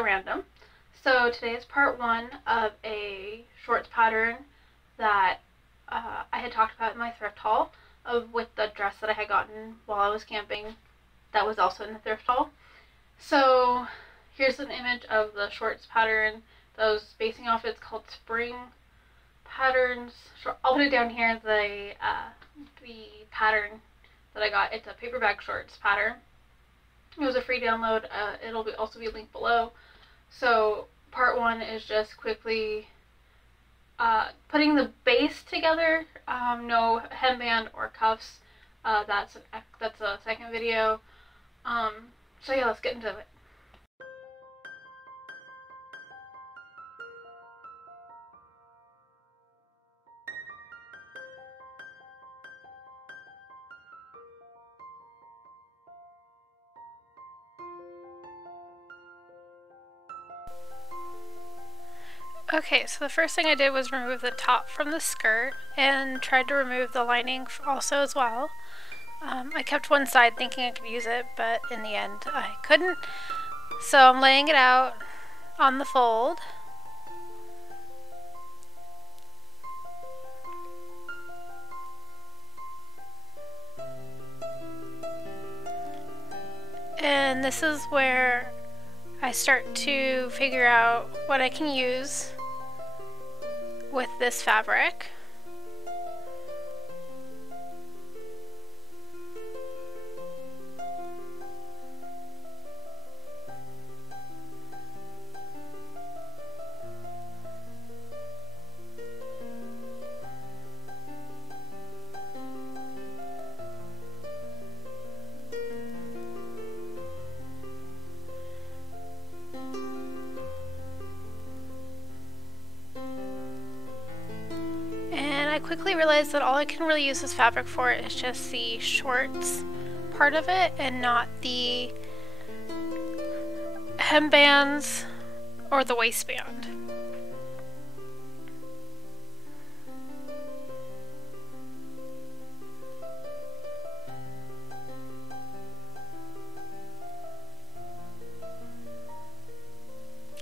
so random. So today is part one of a shorts pattern that I had talked about in my thrift haul with the dress that I had gotten while I was camping that was also in the thrift haul. So here's an image of the shorts pattern that was basing off. It's called Spring Patterns. I'll put it down here, the pattern that I got. It's a paper bag shorts pattern. It was a free download. It'll also be linked below. So part one is just quickly putting the base together. No hemband or cuffs. That's a second video. So yeah, let's get into it. Okay, so the first thing I did was remove the top from the skirt and tried to remove the lining also as well. I kept one side thinking I could use it, but in the end I couldn't. So I'm laying it out on the fold. And this is where I start to figure out what I can use with this fabric. I quickly realized that all I can really use this fabric for is just the shorts part of it and not the hembands or the waistband.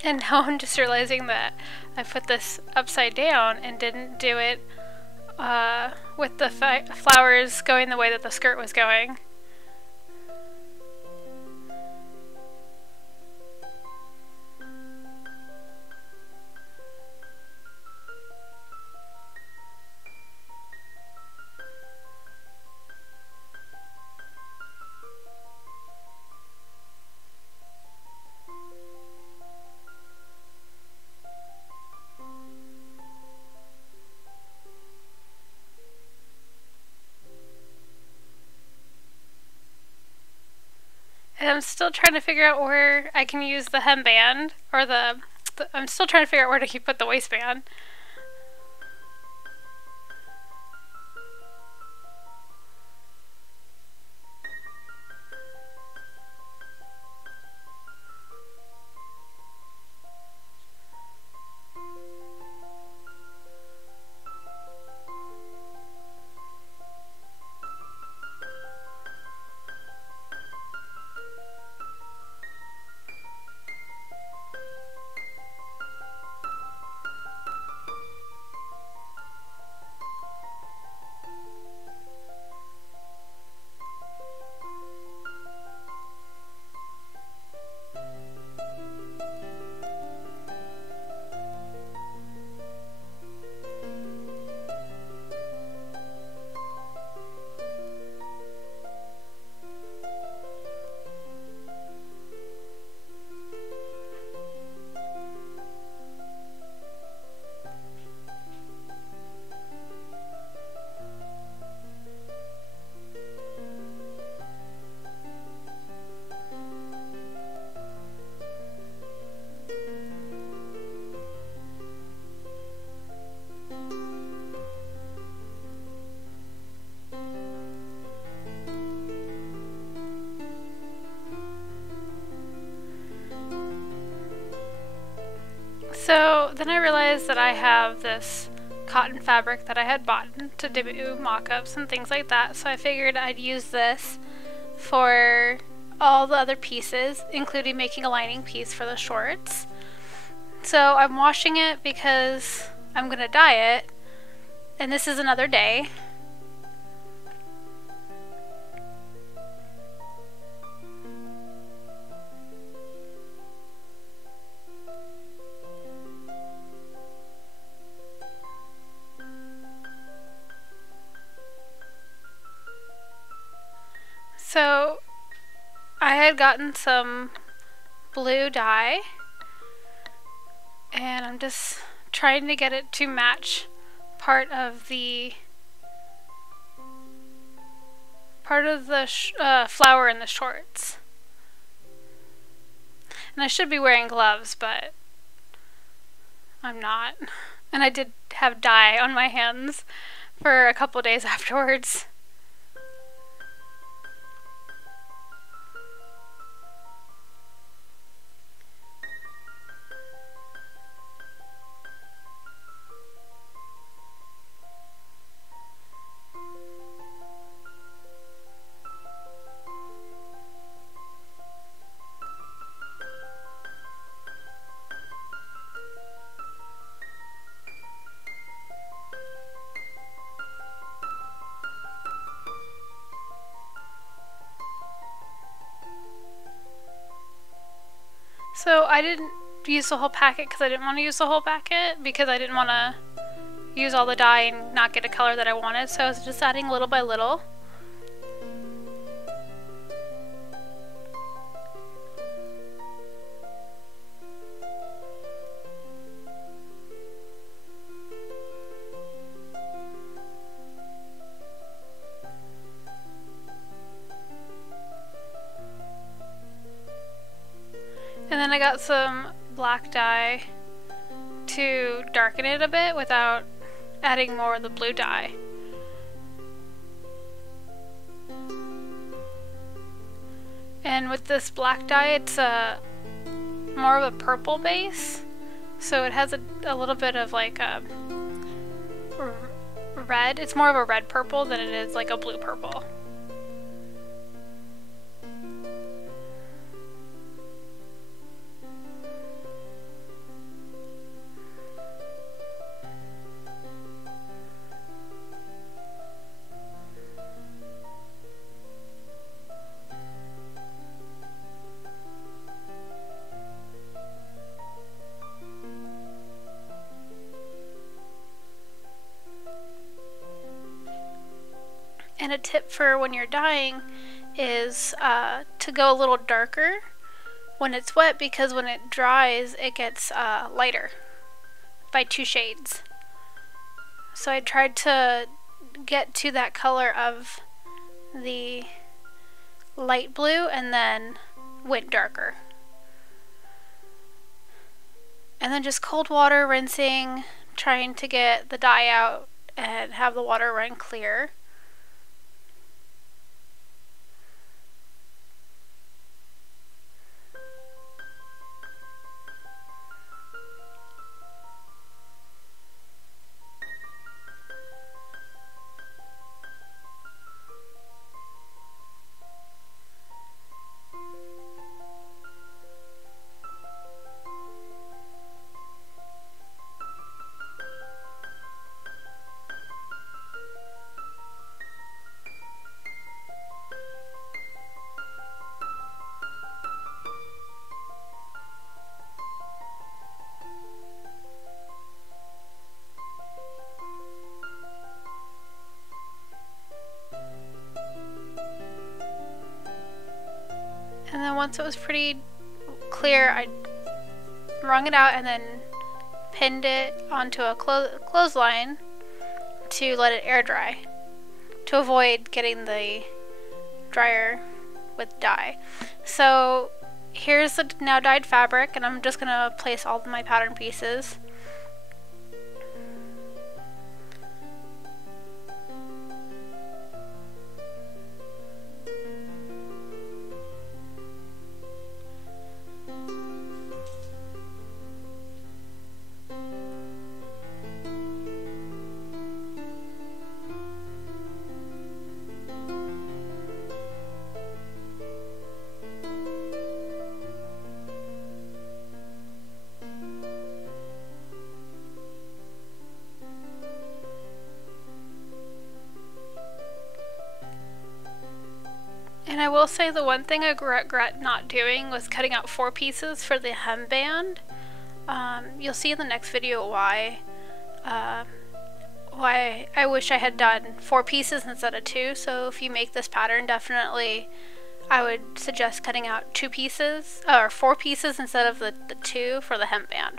And now I'm just realizing that I put this upside down and didn't do it with the flowers going the way that the skirt was going. And I'm still trying to figure out where I can use the hemband, or I'm still trying to figure out where to put the waistband. So then I realized that I have this cotton fabric that I had bought to do mock-ups and things like that, so I figured I'd use this for all the other pieces, including making a lining piece for the shorts. So I'm washing it because I'm gonna dye it, and this is another day. So I had gotten some blue dye, and I'm just trying to get it to match part of the flower in the shorts. And I should be wearing gloves, but I'm not. And I did have dye on my hands for a couple days afterwards. So I didn't use the whole packet because I didn't want to use the whole packet, because I didn't want to use all the dye and not get a color that I wanted, so I was just adding little by little. And then I got some black dye to darken it a bit without adding more of the blue dye. And with this black dye, it's more of a purple base, so it has a little bit of like a red. It's more of a red purple than it is like a blue purple. And a tip for when you're dyeing is to go a little darker when it's wet, because when it dries it gets lighter by 2 shades. So I tried to get to that color of the light blue and then went darker. And then just cold water rinsing, trying to get the dye out and have the water run clear. And then once it was pretty clear, I wrung it out and then pinned it onto a clothesline to let it air dry, to avoid getting the dryer with dye. So here's the now dyed fabric, and I'm just going to place all of my pattern pieces. I will say the one thing I regret not doing was cutting out 4 pieces for the hemband. You'll see in the next video why I wish I had done 4 pieces instead of 2. So if you make this pattern, definitely I would suggest cutting out 2 pieces or 4 pieces instead of the 2 for the hemband.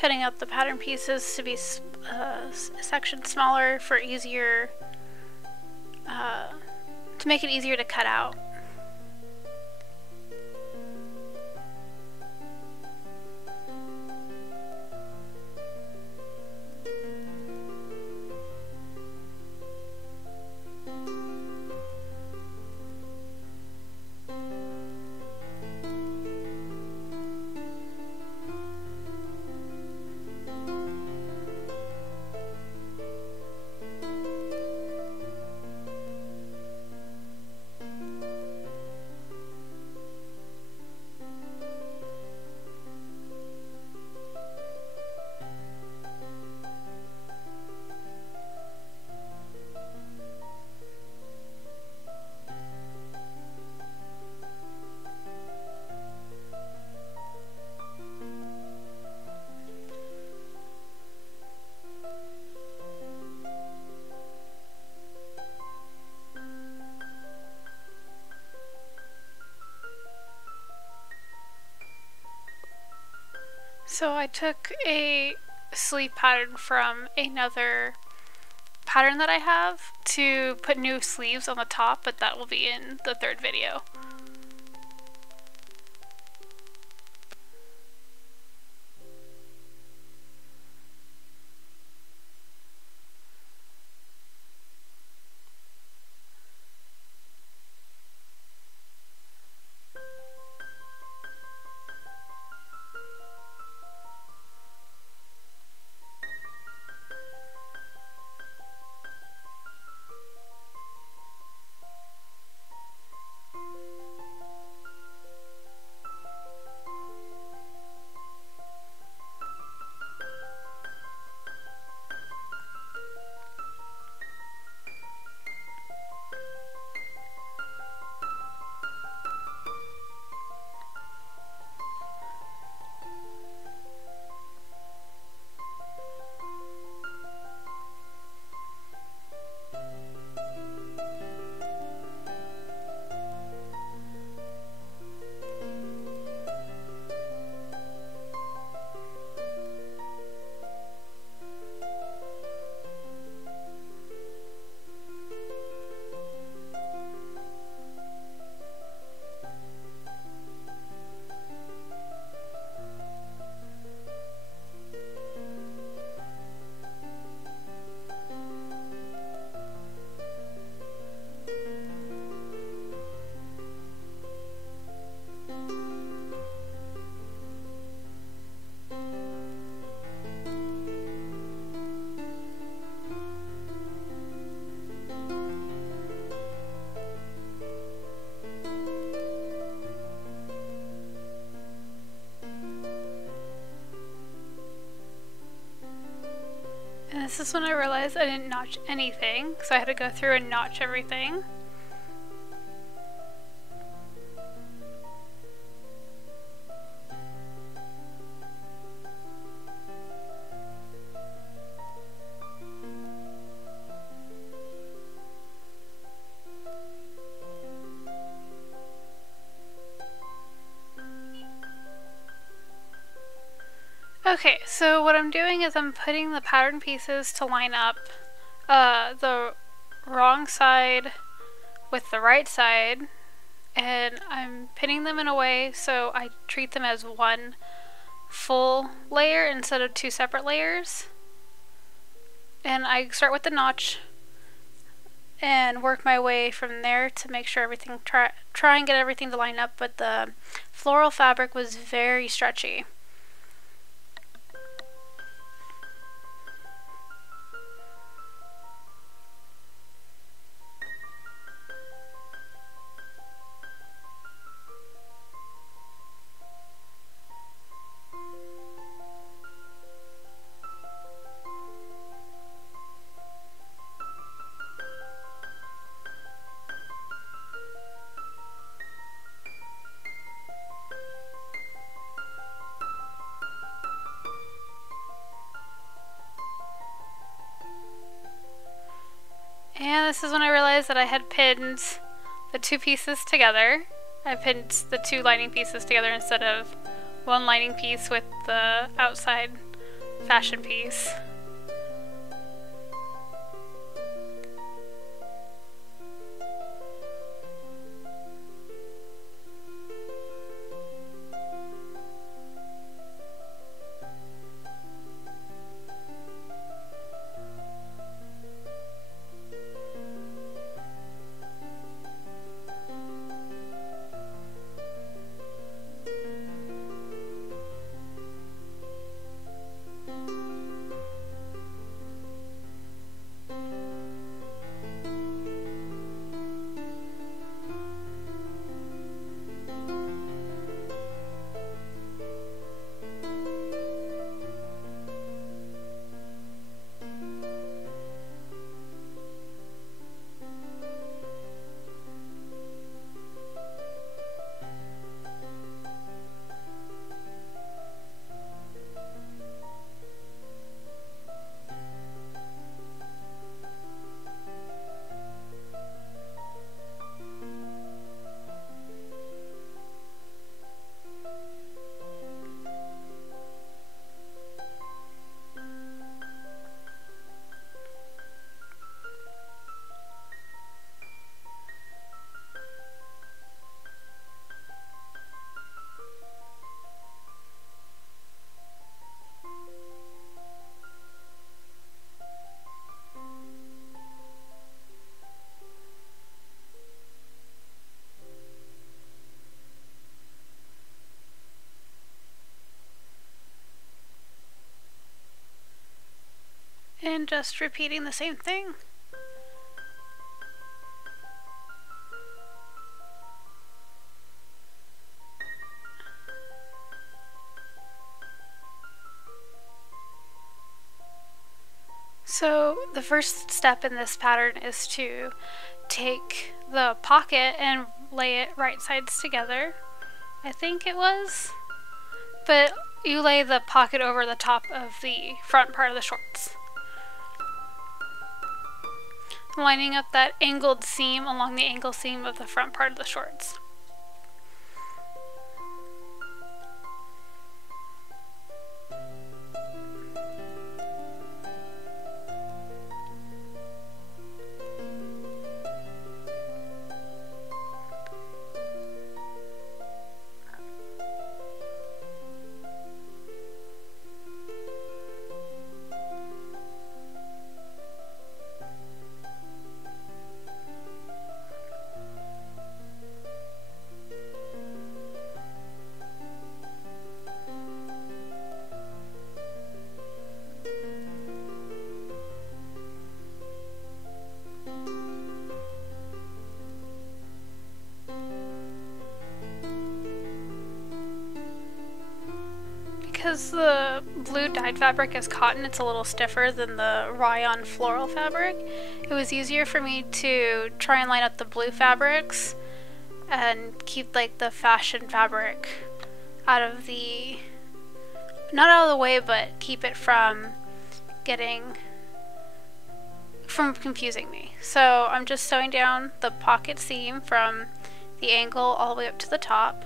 Cutting out the pattern pieces to be sectioned smaller for easier, to make it easier to cut out. So I took a sleeve pattern from another pattern that I have to put new sleeves on the top, but that will be in the 3rd video. this is when I realized I didn't notch anything, so I had to go through and notch everything. Okay, so what I'm doing is I'm putting the pattern pieces to line up the wrong side with the right side, and I'm pinning them in a way so I treat them as one full layer instead of two separate layers. And I start with the notch and work my way from there to make sure everything, try and get everything to line up, but the floral fabric was very stretchy. And this is when I realized that I had pinned the two pieces together. I pinned the two lining pieces together instead of one lining piece with the outside fashion piece. And just repeating the same thing. So the first step in this pattern is to take the pocket and lay it right sides together. I think it was. But you lay the pocket over the top of the front part of the shorts, lining up that angled seam along the angle seam of the front part of the shorts. because the blue dyed fabric is cotton, it's a little stiffer than the rayon floral fabric. It was easier for me to try and line up the blue fabrics and keep like the fashion fabric out of the, not out of the way, but keep it from confusing me. So I'm just sewing down the pocket seam from the angle all the way up to the top.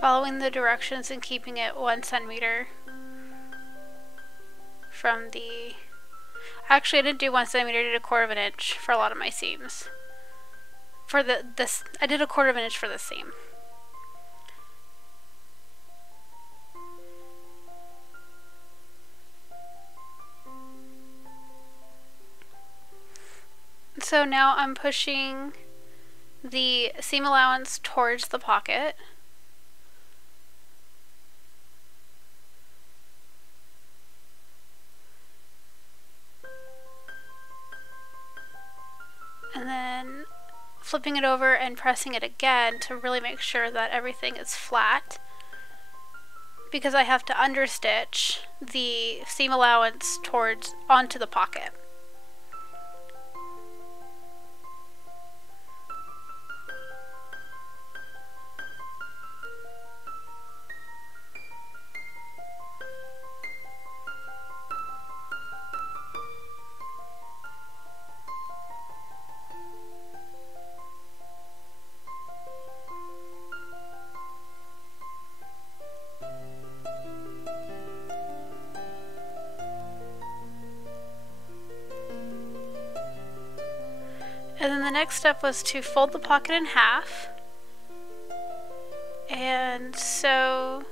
Following the directions and keeping it 1 centimeter from the, actually I didn't do 1 centimeter, I did 1/4 inch for a lot of my seams. For this, I did 1/4 inch for this seam. So now I'm pushing the seam allowance towards the pocket. And then flipping it over and pressing it again to really make sure that everything is flat, because I have to understitch the seam allowance onto the pocket. And then the next step was to fold the pocket in half and sew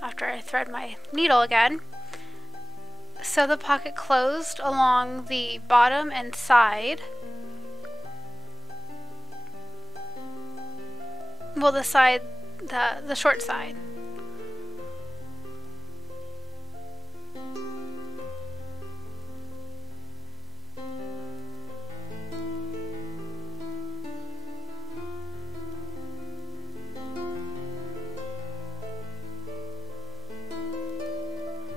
after I thread my needle again, sew the pocket closed along the bottom and side. Well, the short side.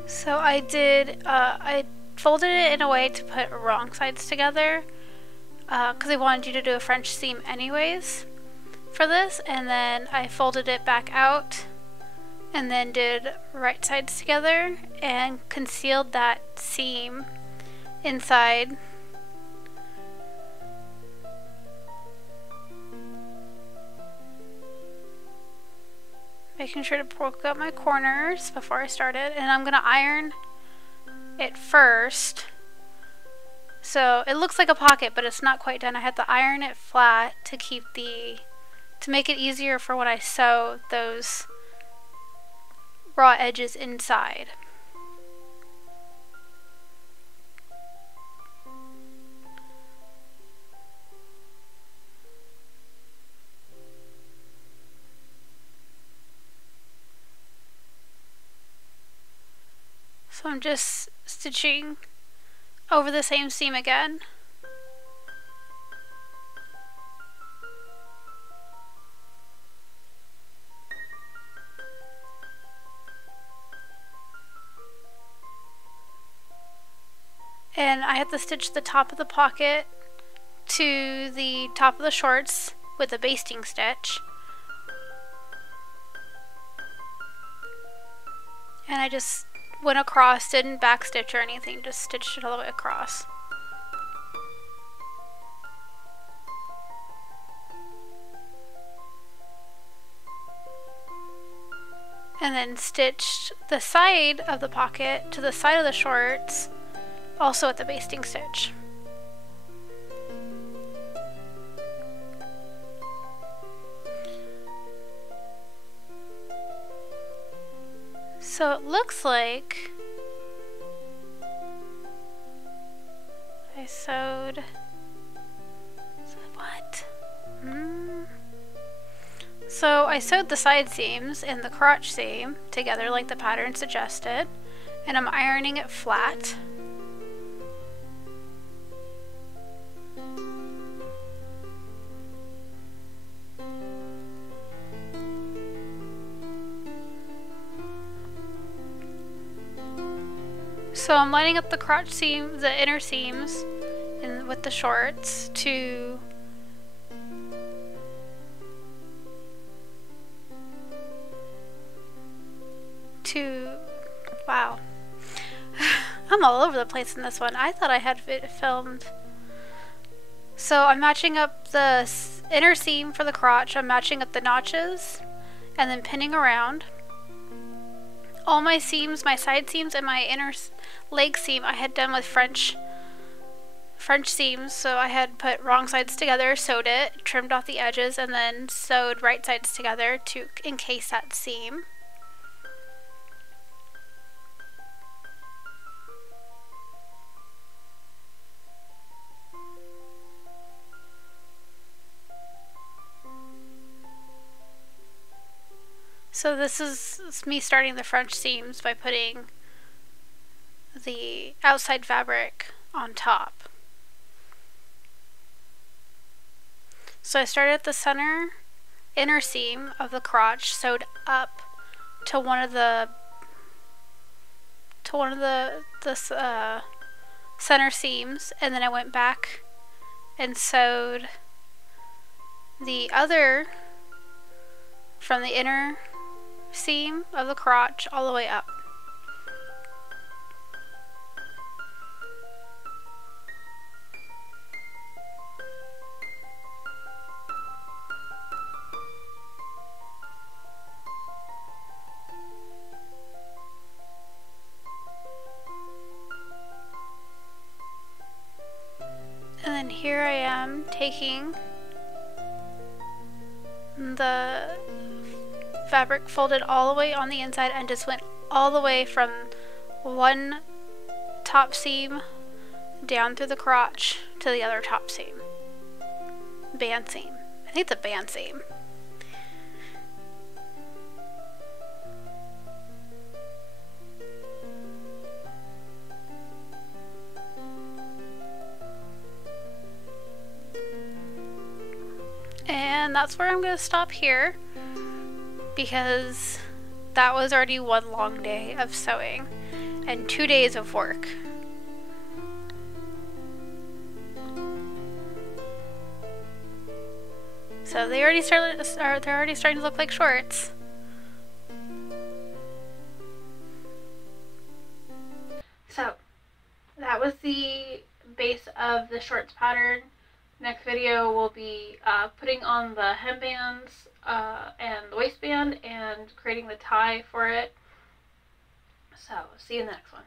So I folded it in a way to put wrong sides together because I wanted you to do a French seam anyways for this, and then I folded it back out and then did right sides together and concealed that seam inside. Making sure to poke up my corners before I started, and I'm gonna iron it first. So it looks like a pocket, but it's not quite done. I had to iron it flat to make it easier for when I sew those raw edges inside. So I'm just stitching over the same seam again. And I have to stitch the top of the pocket to the top of the shorts with a basting stitch. And I just went across, didn't back stitch or anything, just stitched it all the way across. And then stitched the side of the pocket to the side of the shorts, also at the basting stitch. So it looks like I sewed, what? So I sewed the side seams and the crotch seam together like the pattern suggested, and I'm ironing it flat. So I'm lining up the crotch seam, the inner seams with the shorts wow. I'm all over the place in this one. I thought I had filmed. So I'm matching up the inner seam for the crotch. I'm matching up the notches and then pinning around. All my seams, my side seams and my inner leg seam I had done with French seams. So I had put wrong sides together, sewed it, trimmed off the edges, and then sewed right sides together to encase that seam. So this is me starting the French seams by putting the outside fabric on top. So I started at the center inner seam of the crotch, sewed up to one of the center seams, and then I went back and sewed the other from the inner seam of the crotch all the way up. And then here I am taking the fabric folded all the way on the inside and just went all the way from one top seam down through the crotch to the other top seam. Band seam. I think it's a band seam. And that's where I'm going to stop here, because that was already one long day of sewing and 2 days of work. So they're already starting to look like shorts. So that was the base of the shorts pattern. Next video will be putting on the hembands and the waistband and creating the tie for it. So see you in the next one.